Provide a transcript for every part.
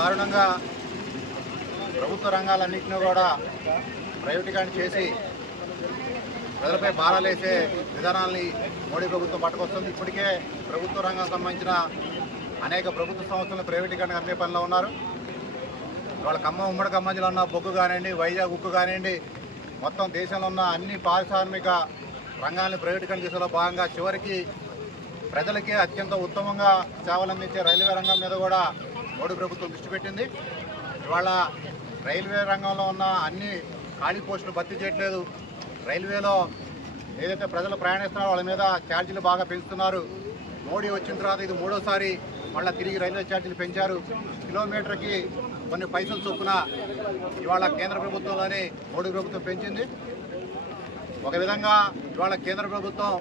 దారుణంగా ప్రభుత్వ రంగాలన్నింటినీ కూడా ప్రైవేటీకరణ చేసి ప్రజలపై భారాలేసే విధానాల్ని మోడీ ప్రభుత్వం పట్టుకొస్తుంది. ఇప్పటికే ప్రభుత్వ రంగం సంబంధించిన అనేక ప్రభుత్వ సంస్థలను ప్రైవేటీకరణ అమ్మే పనిలో ఉన్నారు. వాళ్ళ ఖమ్మం ఉమ్మడి ఖమ్మం జిల్లా ఉన్న బొగ్గు కానివ్వండి వైజాగ్ ఉక్కు కానివ్వండి మొత్తం దేశంలో ఉన్న అన్ని పారిశ్రామిక రంగాన్ని ప్రైవేటీకరణ చేసేలో భాగంగా చివరికి ప్రజలకి అత్యంత ఉత్తమంగా సేవలు అందించే రైల్వే రంగం మీద కూడా మోడీ ప్రభుత్వం దృష్టి పెట్టింది. ఇవాళ రైల్వే రంగంలో ఉన్న అన్ని ఖాళీ పోస్టులు భర్తీ చేయట్లేదు. రైల్వేలో ఏదైతే ప్రజలు ప్రయాణిస్తున్నారో వాళ్ళ మీద ఛార్జీలు బాగా పెంచుతున్నారు. మోడీ వచ్చిన తర్వాత ఇది మూడోసారి మళ్ళీ తిరిగి రైల్వే ఛార్జీలు పెంచారు. కిలోమీటర్కి కొన్ని పైసలు చొప్పున ఇవాళ కేంద్ర ప్రభుత్వంలోనే మోడీ ప్రభుత్వం పెంచింది. ఒక విధంగా ఇవాళ కేంద్ర ప్రభుత్వం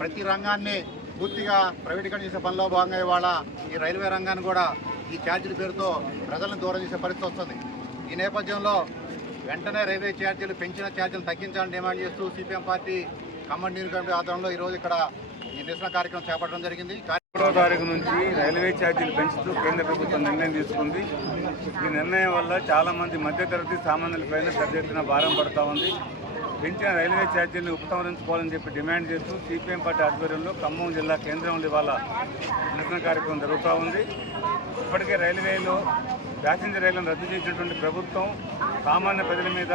ప్రతి రంగాన్ని పూర్తిగా ప్రైవేటీకరణ చేసే పనిలో భాగంగా ఇవాళ ఈ రైల్వే రంగాన్ని కూడా ఈ ఛార్జీల పేరుతో ప్రజలను దూరం చేసే పరిస్థితి వస్తుంది. ఈ నేపథ్యంలో వెంటనే రైల్వే ఛార్జీలు పెంచిన ఛార్జీలు తగ్గించాలని డిమాండ్ చేస్తూ సిపిఎం పార్టీ ఖమ్మం నియోజకవర్గ ఆధ్వర్యంలో ఈరోజు ఇక్కడ ఈ నిరసన కార్యక్రమం చేపట్టడం జరిగింది. మూడో తారీఖు నుంచి రైల్వే ఛార్జీలు పెంచుతూ కేంద్ర ప్రభుత్వం నిర్ణయం తీసుకుంది. ఈ నిర్ణయం వల్ల చాలా మంది మధ్యతరగతి సామాన్యులపైన పెద్ద ఎత్తున భారం పడతా ఉంది. పెంచిన రైల్వే ఛార్జీలను ఉపసంహరించుకోవాలని చెప్పి డిమాండ్ చేస్తూ సిపిఎం పార్టీ ఆధ్వర్యంలో ఖమ్మం జిల్లా కేంద్రంలో ఇవాళ నిరసన కార్యక్రమం జరుగుతూ ఉంది. ఇప్పటికే రైల్వేలో ప్యాసింజర్ రైళ్ళను రద్దు చేసినటువంటి ప్రభుత్వం సామాన్య ప్రజల మీద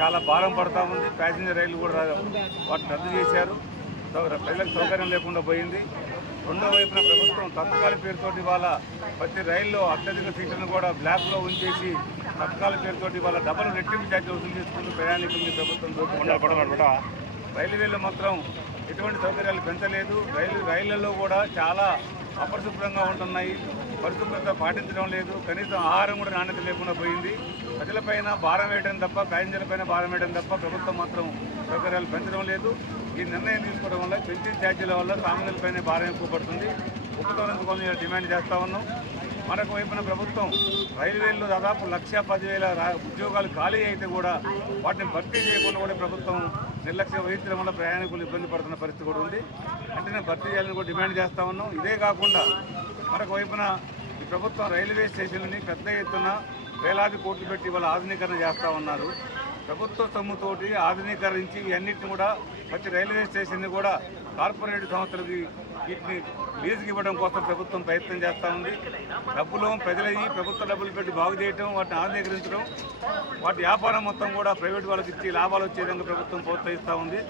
చాలా భారం పడతా ఉంది. ప్యాసింజర్ రైళ్ళు కూడా వాటిని రద్దు చేశారు. ప్రజలకు సౌకర్యం లేకుండా పోయింది. రెండో వైపున ప్రభుత్వం తత్కాల పేరుతో ఇవాళ ప్రతి రైల్లో అత్యధిక సీట్లను కూడా బ్లాక్లో ఉంచేసి తత్కాల పేరుతో ఇవాళ డబల్ రెట్టింపు ఛార్జీ వసూలు చేసుకుంటూ ప్రయాణికుల్ని ప్రభుత్వం దోచుకుంటా రైల్వేలో మాత్రం ఎటువంటి సౌకర్యాలు పెంచలేదు. రైలు రైళ్ళలో కూడా చాలా అపరిశుభ్రంగా ఉంటున్నాయి. పరిశుభ్రత పాటించడం లేదు. కనీసం ఆహారం కూడా నాణ్యత లేకుండా పోయింది. ప్రజలపైన భారం వేయడం తప్ప ప్యాసింజర్లపైన భారం వేయడం తప్ప ప్రభుత్వం మాత్రం సౌకర్యాలు పెంచడం లేదు. ఈ నిర్ణయం తీసుకోవడం వల్ల పెంచిన ఛార్జీల వల్ల సామాన్యులపైన భారం ఎక్కువ పడుతుంది. ఉపతోనందుకొని డిమాండ్ చేస్తా ఉన్నాం. మరొక వైపున ప్రభుత్వం రైల్వేల్లో దాదాపు లక్ష పదివేల ఉద్యోగాలు ఖాళీ అయితే కూడా వాటిని భర్తీ చేయకుండా కూడా ప్రభుత్వం నిర్లక్ష్య వహించడం వల్ల ప్రయాణికులు ఇబ్బంది పడుతున్న పరిస్థితి కూడా ఉంది. వెంటనే భర్తీ చేయాలని కూడా డిమాండ్ చేస్తా ఉన్నాం. ఇదే కాకుండా మరొక వైపున ఈ ప్రభుత్వం రైల్వే స్టేషన్లని పెద్ద ఎత్తున వేలాది కోట్లు పెట్టి వాళ్ళ ఆధునీకరణ చేస్తూ ఉన్నారు. ప్రభుత్వ సొమ్ముతోటి ఆధునీకరించి ఇవన్నిటిని కూడా ప్రతి రైల్వే స్టేషన్ని కూడా కార్పొరేట్ సంస్థలకి వీటిని లీజుకి ఇవ్వడం కోసం ప్రభుత్వం ప్రయత్నం చేస్తూ ఉంది. డబ్బులు ప్రజలవి ప్రభుత్వ డబ్బులు పెట్టి బాగు చేయటం వాటిని ఆధునీకరించడం వాటి వ్యాపారం మొత్తం కూడా ప్రైవేట్ వాళ్ళకి ఇచ్చి లాభాలు వచ్చే విధంగా ప్రభుత్వం ప్రోత్సహిస్తూ ఉంది.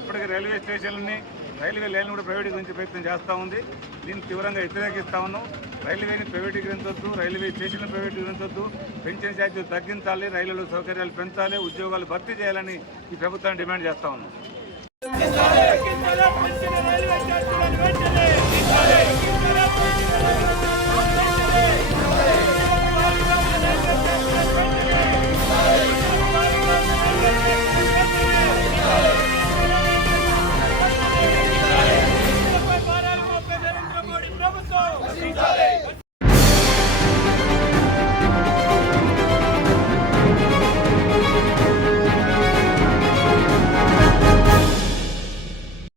ఇప్పటికీ రైల్వే స్టేషన్లని రైల్వే లైన్ కూడా ప్రైవేటీకరించే ప్రయత్నం చేస్తూ ఉంది. దీన్ని తీవ్రంగా వ్యతిరేకిస్తూ ఉన్నాం. రైల్వేని ప్రైవేటీకరించొద్దు రైల్వే స్టేషన్లు ప్రైవేటీకరించొద్దు. పెన్షన్ ఛార్జీలు తగ్గించాలి రైళ్ళలో సౌకర్యాలు పెంచాలి ఉద్యోగాలు భర్తీ చేయాలని ఈ ప్రభుత్వాన్ని డిమాండ్ చేస్తా ఉన్నాం. రైల్వే